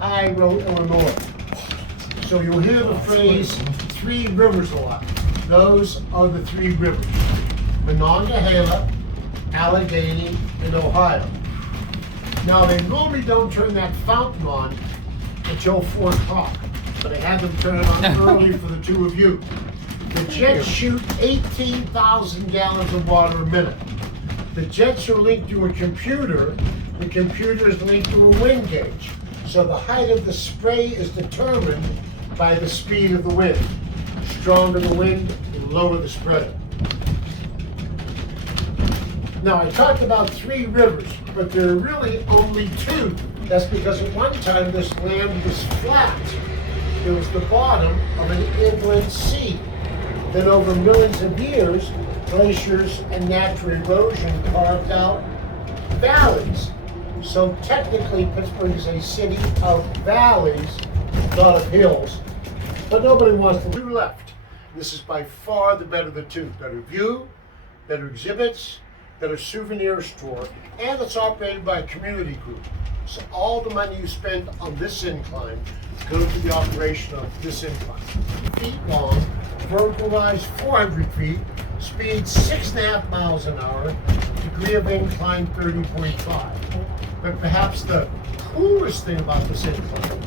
I wrote Illinois. So you'll hear the phrase three rivers a lot. Those are the three rivers: Monongahela, Allegheny, and Ohio. Now they normally don't turn that fountain on until 4 o'clock, but I had them turn it on early for the two of you. The jets shoot 18,000 gallons of water a minute. The jets are linked to a computer. The computer is linked to a wind gauge. So the height of the spray is determined by the speed of the wind. Stronger the wind, the lower the spray. Now I talked about 3 rivers, but there are really only 2. That's because at one time this land was flat. It was the bottom of an inland sea. Then over millions of years, glaciers and natural erosion carved out valleys. So technically Pittsburgh is a city of valleys, not of hills. But nobody wants to do left. This is by far the better of the 2. Better view, better exhibits, better souvenir store, and it's operated by a community group. So all the money you spend on this incline goes to the operation of this incline. Feet long, vertical rise 400 feet, speed 6.5 miles an hour, degree of incline 30.5. But perhaps the coolest thing about this incline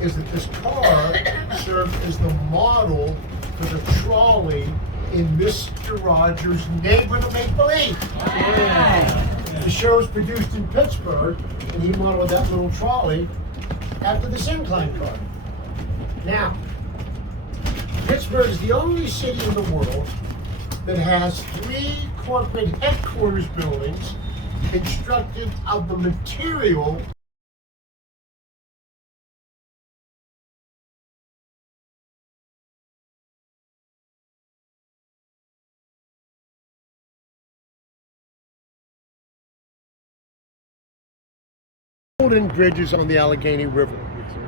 is that this car serves as the model for the trolley in Mr. Rogers' Neighborhood of Make Believe. The show is produced in Pittsburgh, and he modeled that little trolley after this incline car. Now, Pittsburgh is the only city in the world that has 3 corporate headquarters buildings constructed of the material golden bridges on the Allegheny River.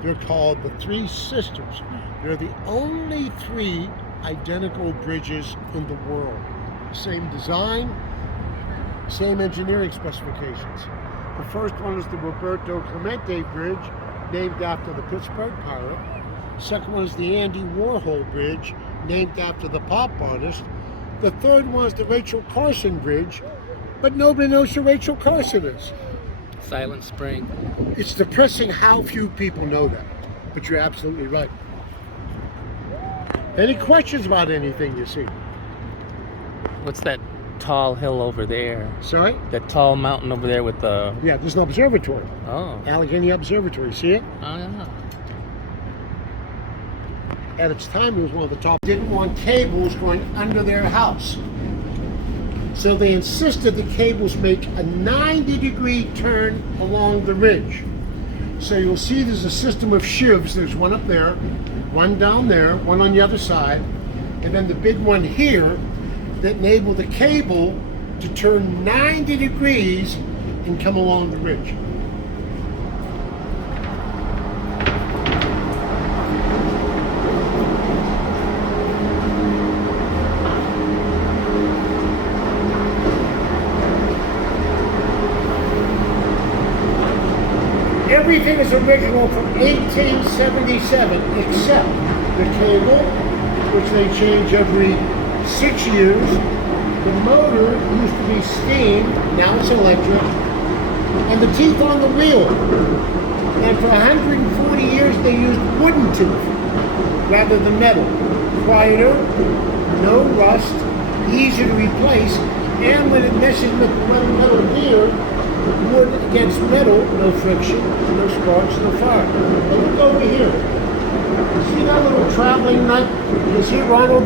They're called the Three Sisters. They're the only 3 identical bridges in the world. Same design, same engineering specifications. The first one is the Roberto Clemente Bridge, named after the Pittsburgh pirate. Second one is the Andy Warhol Bridge, named after the pop artist. The third one is the Rachel Carson Bridge, but nobody knows who Rachel Carson is. Silent Spring. It's depressing how few people know that, but you're absolutely right. Any questions about anything you see? What's that tall hill over there? Sorry? That tall mountain over there with the... Yeah, there's an observatory. Oh. Allegheny Observatory, see it? Oh, yeah. At its time, it was one of the top. Didn't want cables going under their house. So they insisted the cables make a 90-degree turn along the ridge. So you'll see there's a system of sheaves. There's one up there, one down there, one on the other side, and then the big one here that enable the cable to turn 90 degrees and come along the ridge. Everything is original from 1877 except the cable, which they change every 6 years. The motor used to be steam, now it's electric, and the teeth on the wheel. And for 140 years they used wooden teeth rather than metal. Quieter, no rust, easier to replace, and when it messes with the metal gear, wood against metal, no friction, no sparks, no fire. Now look over here. See that little traveling nut? You see Ronald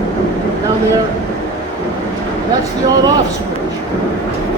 down there? That's the on-off switch.